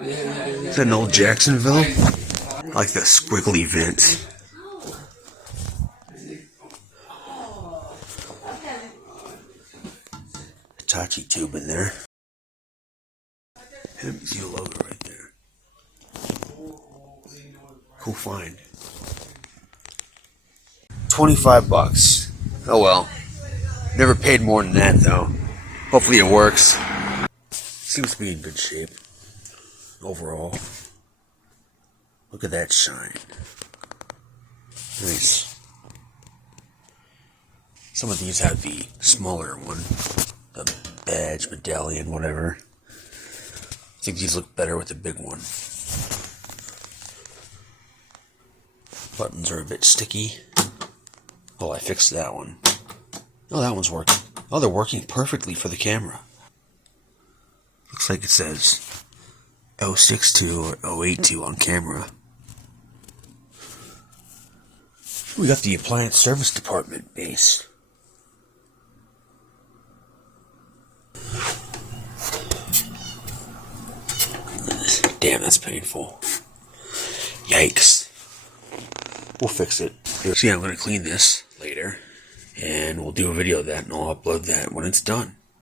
Is that an old Jacksonville? I like the squiggly vent. Hitachi tube in there. MQ logo right there. Cool find. 25 bucks. Oh well. Never paid more than that though. Hopefully it works. Seems to be in good shape. Overall. Look at that shine. Nice. Some of these have the smaller one. The badge, medallion, whatever. I think these look better with the big one. Buttons are a bit sticky. Oh, I fixed that one. Oh, that one's working. Oh, they're working perfectly for the camera. Looks like it says 062 or 082 on camera. We got the appliance service department base. Damn, that's painful. Yikes. We'll fix it. So yeah, I'm going to clean this later. And we'll do a video of that and I'll upload that when it's done.